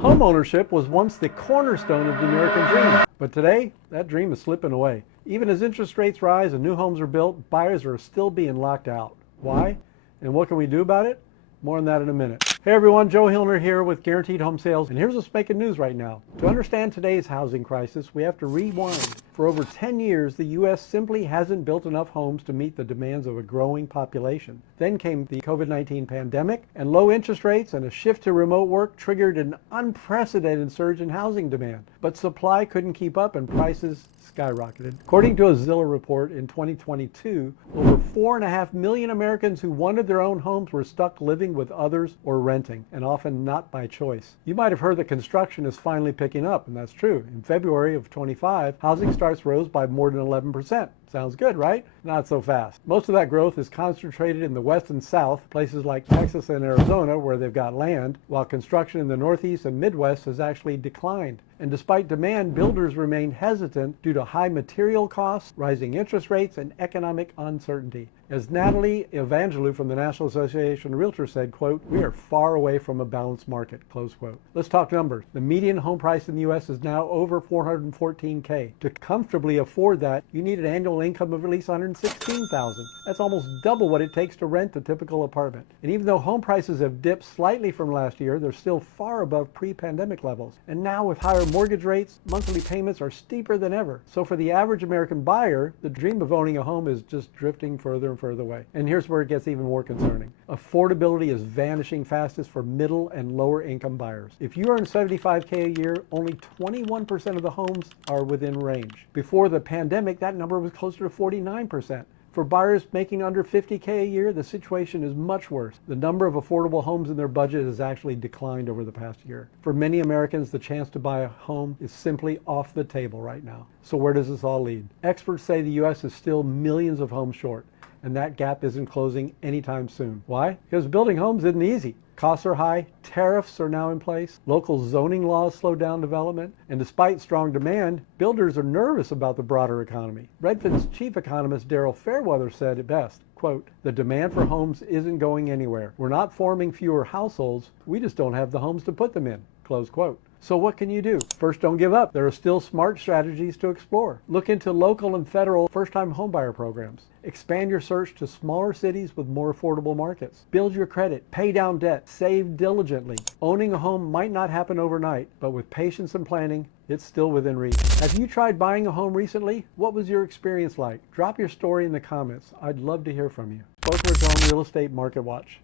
Homeownership was once the cornerstone of the American dream, but today, that dream is slipping away. Even as interest rates rise and new homes are built, buyers are still being locked out. Why? And what can we do about it? More on that in a minute. Hey everyone, Joe Hilner here with Guaranteed Home Sales, and here's what's making news right now. To understand today's housing crisis, we have to rewind. For over 10 years, the U.S. simply hasn't built enough homes to meet the demands of a growing population. Then came the COVID-19 pandemic, and low interest rates and a shift to remote work triggered an unprecedented surge in housing demand. But supply couldn't keep up and prices skyrocketed. According to a Zillow report in 2022, over 4.5 million Americans who wanted their own homes were stuck living with others or renting, and often not by choice. You might have heard that construction is finally picking up, and that's true. In February of 25, housing starts rose by more than 11%. Sounds good, right? Not so fast. Most of that growth is concentrated in the West and South, places like Texas and Arizona where they've got land, while construction in the Northeast and Midwest has actually declined. And despite demand, builders remain hesitant due to high material costs, rising interest rates, and economic uncertainty. As Natalie Evangelou from the National Association of Realtors said, quote, "We are far away from a balanced market," close quote. Let's talk numbers. The median home price in the U.S. is now over $414K. To comfortably afford that, you need an annual income of at least $116,000. That's almost double what it takes to rent a typical apartment. And even though home prices have dipped slightly from last year, they're still far above pre-pandemic levels. And now with higher mortgage rates, monthly payments are steeper than ever. So for the average American buyer, the dream of owning a home is just drifting further and further away. And here's where it gets even more concerning. Affordability is vanishing fastest for middle and lower income buyers. If you earn $75K a year, only 21% of the homes are within range. Before the pandemic, that number was closer to 49%. For buyers making under $50K a year, the situation is much worse. The number of affordable homes in their budget has actually declined over the past year. For many Americans, the chance to buy a home is simply off the table right now. So where does this all lead? Experts say the U.S. is still millions of homes short, and that gap isn't closing anytime soon. Why? Because building homes isn't easy. Costs are high, tariffs are now in place, local zoning laws slow down development, and despite strong demand, builders are nervous about the broader economy. Redfin's chief economist Daryl Fairweather said it best, quote, "The demand for homes isn't going anywhere. We're not forming fewer households, we just don't have the homes to put them in," close quote. So what can you do? First, don't give up. There are still smart strategies to explore. Look into local and federal first-time homebuyer programs. Expand your search to smaller cities with more affordable markets. Build your credit, pay down debt, save diligently. Owning a home might not happen overnight, but with patience and planning, it's still within reach. Have you tried buying a home recently? What was your experience like? Drop your story in the comments. I'd love to hear from you. Boca Raton Real Estate Market Watch.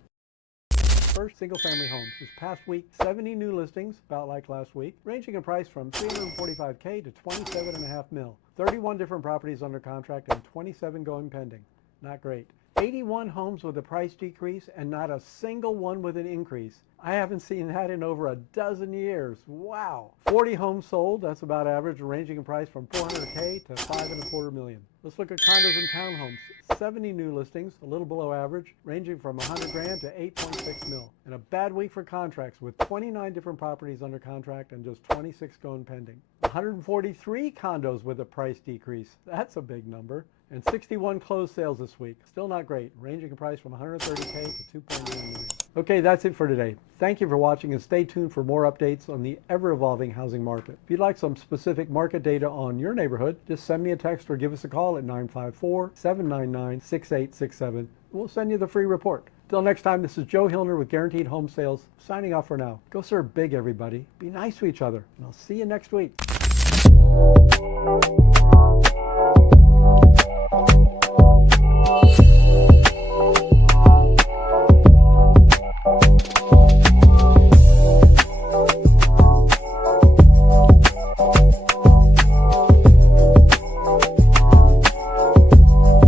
First, single-family homes. This past week, 70 new listings, about like last week, ranging in price from $345K to $27.5 mil. 31 different properties under contract and 27 going pending. Not great. 81 homes with a price decrease and not a single one with an increase. I haven't seen that in over a dozen years. Wow. 40 homes sold, that's about average, ranging in price from $400K to $5.25 million. Let's look at condos and townhomes. 70 new listings, a little below average, ranging from $100,000 to $8.6 mil. And a bad week for contracts with 29 different properties under contract and just 26 going pending. 143 condos with a price decrease. That's a big number. And 61 closed sales this week. Still not great, ranging in price from $130K to $2.1 million. Okay, that's it for today. Thank you for watching and stay tuned for more updates on the ever-evolving housing market. If you'd like some specific market data on your neighborhood, just send me a text or give us a call at 954-799-6867. We'll send you the free report. Till next time, this is Joe Hilner with Guaranteed Home Sales, signing off for now. Go serve big, everybody. Be nice to each other, and I'll see you next week.